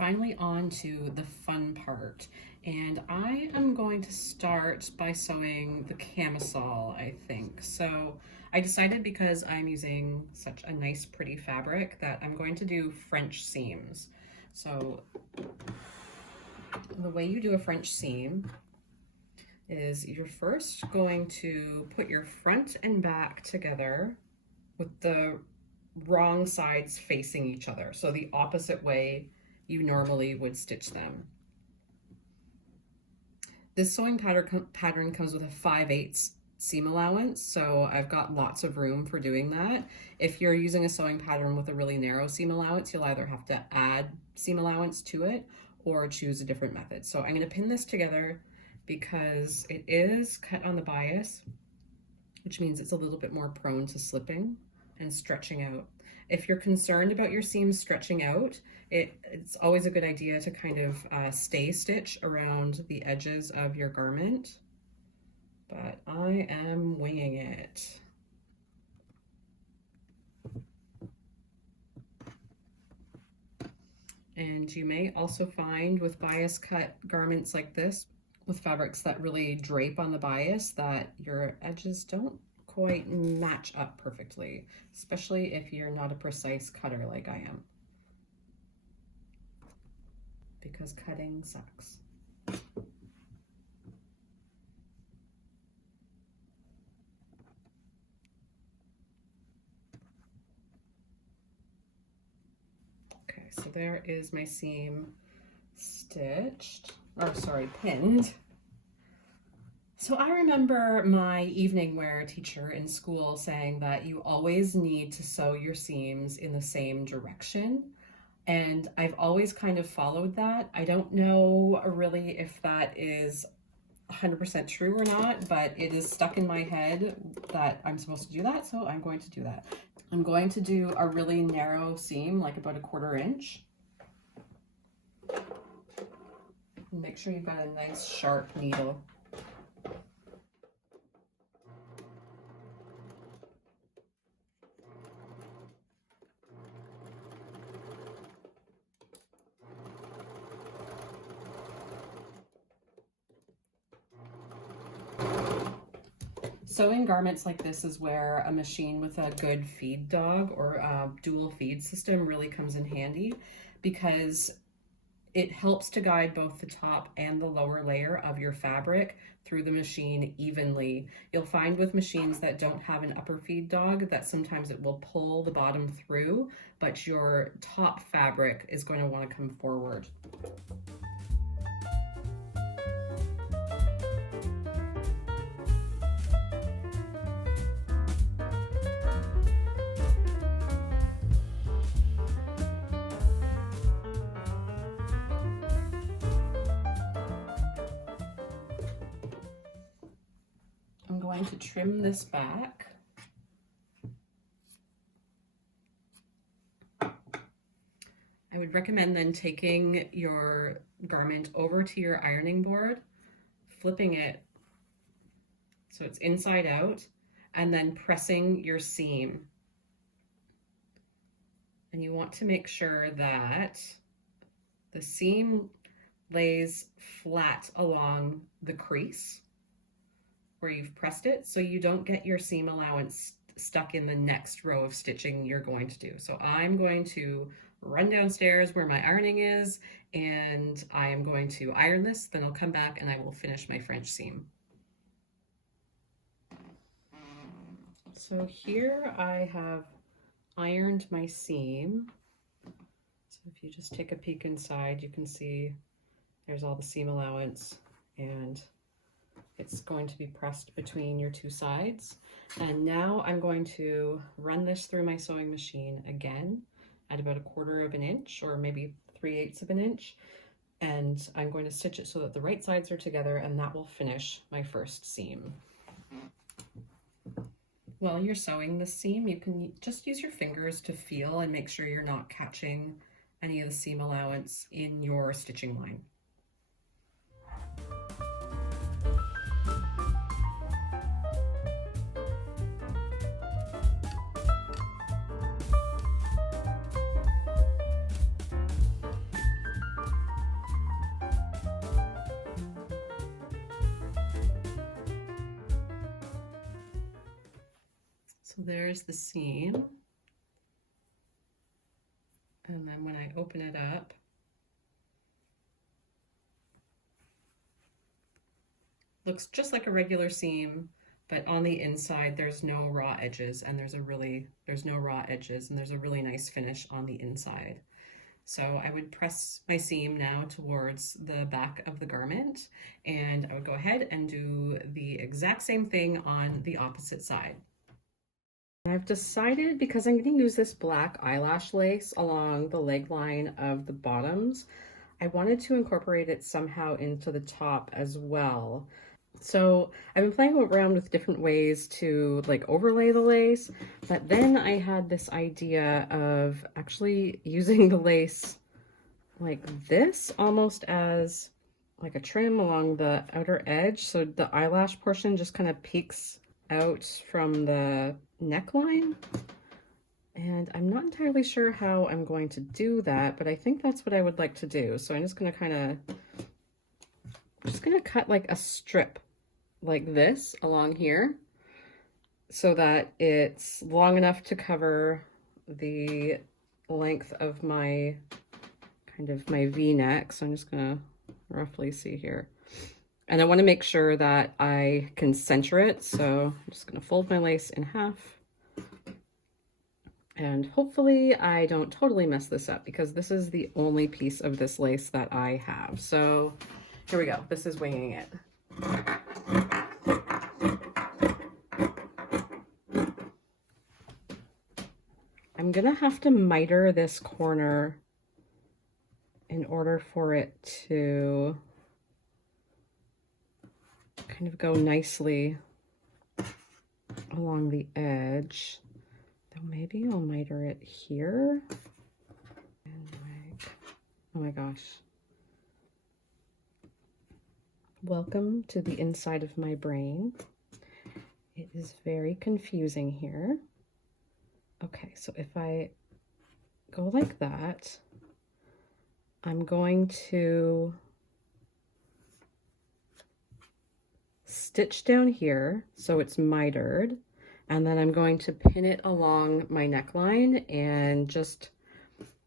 finally on to the fun part, and I am going to start by sewing the camisole, I think. So I decided, because I'm using such a nice pretty fabric, that I'm going to do French seams. So the way you do a French seam is you're first going to put your front and back together with the wrong sides facing each other, so the opposite way you normally would stitch them. This sewing pattern comes with a 5/8 seam allowance, so I've got lots of room for doing that. If you're using a sewing pattern with a really narrow seam allowance, you'll either have to add seam allowance to it or choose a different method. So I'm going to pin this together because it is cut on the bias, which means it's a little bit more prone to slipping and stretching out. If you're concerned about your seams stretching out, it's always a good idea to kind of stay stitch around the edges of your garment, but I am winging it. And you may also find with bias cut garments like this, with fabrics that really drape on the bias, that your edges don't quite match up perfectly, especially if you're not a precise cutter like I am, because cutting sucks. Okay, so there is my seam stitched, or sorry, pinned. So I remember my evening wear teacher in school saying that you always need to sew your seams in the same direction. And I've always kind of followed that. I don't know really if that is 100% true or not, but it is stuck in my head that I'm supposed to do that, so I'm going to do that. I'm going to do a really narrow seam, like about 1/4 inch. Make sure you've got a nice sharp needle. Sewing garments like this is where a machine with a good feed dog or a dual feed system really comes in handy, because it helps to guide both the top and the lower layer of your fabric through the machine evenly. You'll find with machines that don't have an upper feed dog that sometimes it will pull the bottom through, but your top fabric is going to want to come forward. I'm going to trim this back. I would recommend then taking your garment over to your ironing board, flipping it so it's inside out, and then pressing your seam. And you want to make sure that the seam lays flat along the crease where you've pressed it, so you don't get your seam allowance stuck in the next row of stitching you're going to do. So I'm going to run downstairs where my ironing is, and I am going to iron this, then I'll come back and I will finish my French seam. So here I have ironed my seam. So if you just take a peek inside, you can see there's all the seam allowance, and it's going to be pressed between your two sides. And now I'm going to run this through my sewing machine again at about 1/4 inch, or maybe 3/8 inch. And I'm going to stitch it so that the right sides are together, and that will finish my first seam. While you're sewing this seam, you can just use your fingers to feel and make sure you're not catching any of the seam allowance in your stitching line. So there's the seam. And then when I open it up, looks just like a regular seam, but on the inside there's no raw edges, and there's no raw edges, and there's a really nice finish on the inside. So I would press my seam now towards the back of the garment, and I would go ahead and do the exact same thing on the opposite side. I've decided, because I'm going to use this black eyelash lace along the leg line of the bottoms, I wanted to incorporate it somehow into the top as well. So I've been playing around with different ways to like overlay the lace, but then I had this idea of actually using the lace like this, almost as like a trim along the outer edge, so the eyelash portion just kind of peeks out from the neckline. And I'm not entirely sure how I'm going to do that, but I think that's what I would like to do. So I'm just going to cut like a strip like this along here so that it's long enough to cover the length of my my V-neck. So I'm just going to roughly see here. And I want to make sure that I can center it. So I'm just going to fold my lace in half. And hopefully I don't totally mess this up, because this is the only piece of this lace that I have. So here we go. This is winging it. I'm gonna have to miter this corner in order for it to kind of go nicely along the edge. Though maybe I'll miter it here. And like, oh my gosh. Welcome to the inside of my brain. It is very confusing here. Okay, so if I go like that, I'm going to stitch down here so it's mitered, and then I'm going to pin it along my neckline and just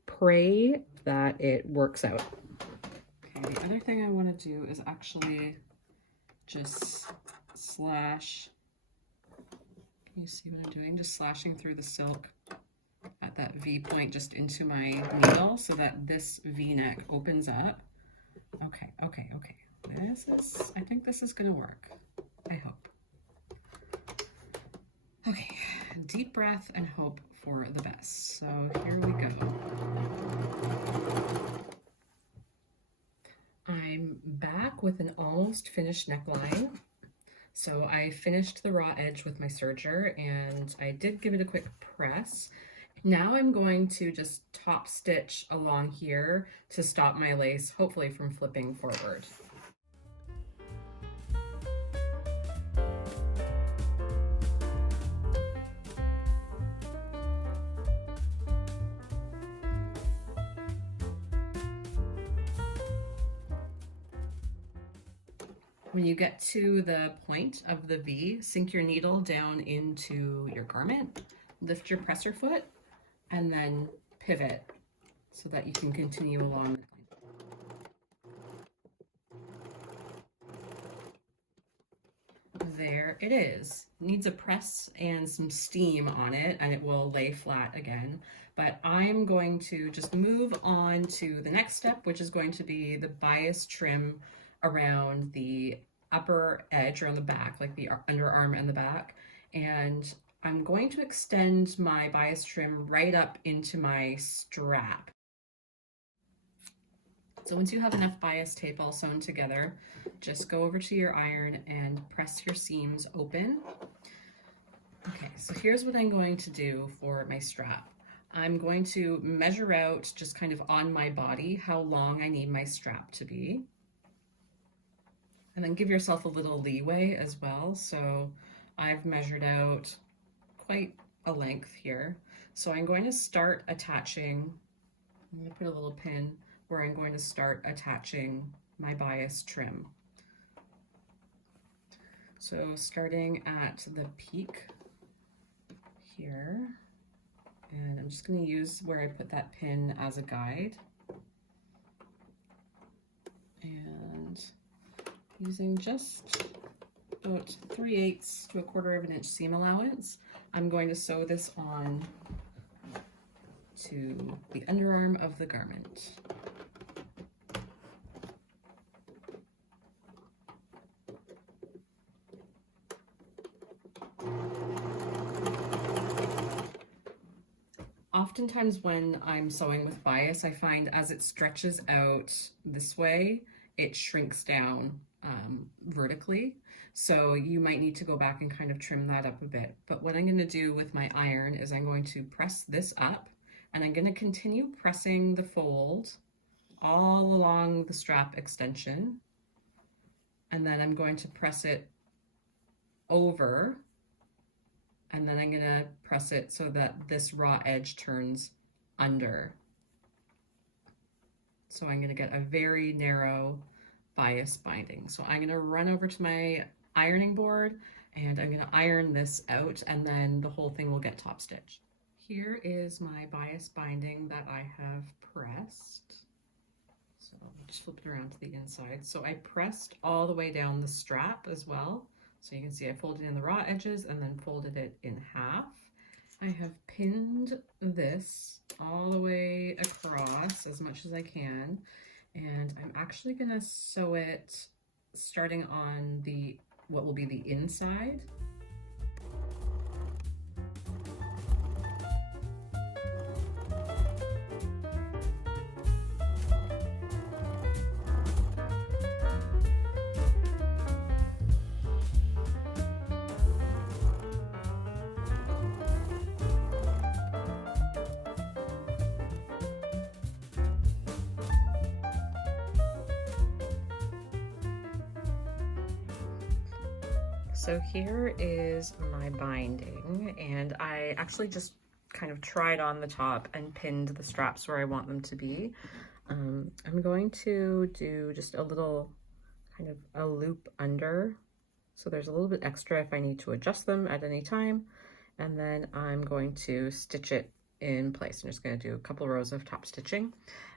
pray that it works out. Okay, the other thing I want to do is actually just slash. Can you see what I'm doing? Just slashing through the silk at that V point just into my needle so that this V-neck opens up. Okay. I think this is gonna work. I hope. Okay, deep breath and hope for the best. So here we go. I'm back with an almost finished neckline. So I finished the raw edge with my serger, and I did give it a quick press. Now I'm going to just top stitch along here to stop my lace, hopefully from flipping forward. When you get to the point of the V, sink your needle down into your garment, lift your presser foot, and then pivot so that you can continue along. There it is. Needs a press and some steam on it, and it will lay flat again. But I'm going to just move on to the next step, which is going to be the bias trim around the upper edge or on the back, like the underarm and the back. And I'm going to extend my bias trim right up into my strap. So once you have enough bias tape all sewn together, just go over to your iron and press your seams open. Okay, so here's what I'm going to do for my strap. I'm going to measure out just kind of on my body how long I need my strap to be. And then give yourself a little leeway as well. So I've measured out quite a length here. So I'm going to start attaching, I'm going to put a little pin where I'm going to start attaching my bias trim. So starting at the peak here. And I'm just going to use where I put that pin as a guide. And using just about 3/8 to 1/4 of an inch seam allowance, I'm going to sew this on to the underarm of the garment. Oftentimes when I'm sewing with bias, I find as it stretches out this way, it shrinks down vertically. So you might need to go back and kind of trim that up a bit. But what I'm going to do with my iron is I'm going to press this up, and I'm going to continue pressing the fold all along the strap extension. And then I'm going to press it over, and then I'm going to press it so that this raw edge turns under. So I'm going to get a very narrow bias binding. So I'm going to run over to my ironing board and I'm going to iron this out, and then the whole thing will get top stitched. Here is my bias binding that I have pressed. So just flip it around to the inside. So I pressed all the way down the strap as well. So you can see I folded in the raw edges and then folded it in half. I have pinned this all the way across as much as I can. And I'm actually gonna sew it starting on the what will be the inside. So here is my binding, and I actually just kind of tried on the top and pinned the straps where I want them to be. I'm going to do just a little kind of a loop under, so there's a little bit extra if I need to adjust them at any time, and then I'm going to stitch it in place. I'm just going to do a couple rows of top stitching,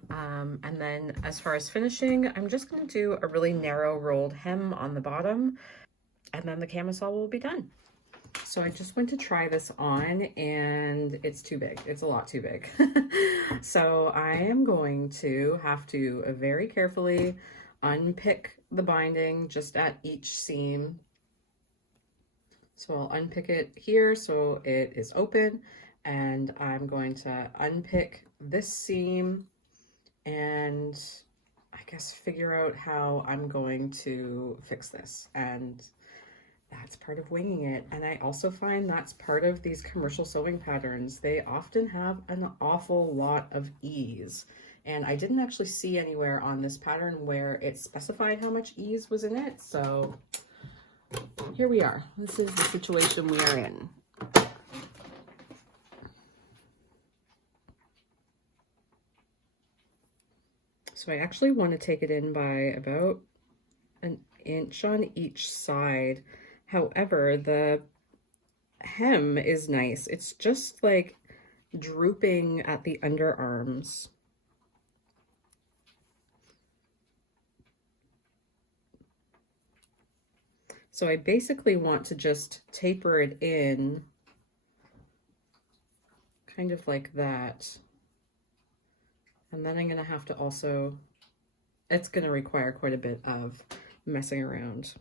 and then as far as finishing, I'm just going to do a really narrow rolled hem on the bottom, and then the camisole will be done. So I just went to try this on and it's too big. It's a lot too big. So I am going to have to very carefully unpick the binding just at each seam. So I'll unpick it here so it is open, and I'm going to unpick this seam and I guess figure out how I'm going to fix this. And that's part of winging it. And I also find that's part of these commercial sewing patterns. They often have an awful lot of ease. And I didn't actually see anywhere on this pattern where it specified how much ease was in it. So here we are. This is the situation we are in. So I actually want to take it in by about an inch on each side. However, the hem is nice. It's just like drooping at the underarms. So I basically want to just taper it in kind of like that. And then I'm going to have to also, it's going to require quite a bit of messing around.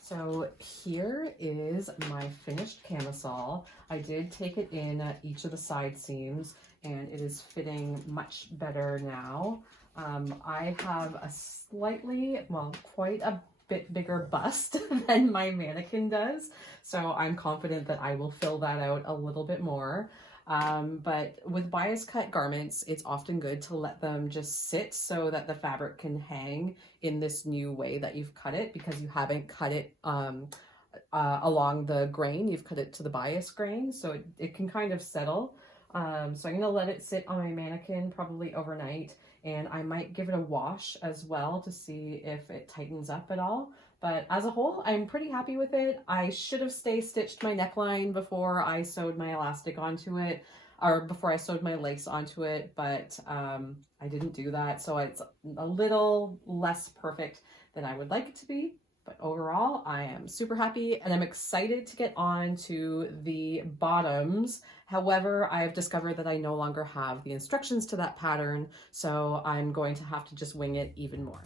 So here is my finished camisole. I did take it in at each of the side seams and it is fitting much better now. I have a slightly, well, quite a bit bigger bust than my mannequin does. So I'm confident that I will fill that out a little bit more. But with bias cut garments, it's often good to let them just sit so that the fabric can hang in this new way that you've cut it, because you haven't cut it along the grain, you've cut it to the bias grain, so it can kind of settle. So I'm going to let it sit on my mannequin probably overnight, and I might give it a wash as well to see if it tightens up at all. But as a whole, I'm pretty happy with it. I should have stay stitched my neckline before I sewed my elastic onto it, or before I sewed my lace onto it, but I didn't do that. So it's a little less perfect than I would like it to be. But overall, I am super happy and I'm excited to get on to the bottoms. However, I've discovered that I no longer have the instructions to that pattern, so I'm going to have to just wing it even more.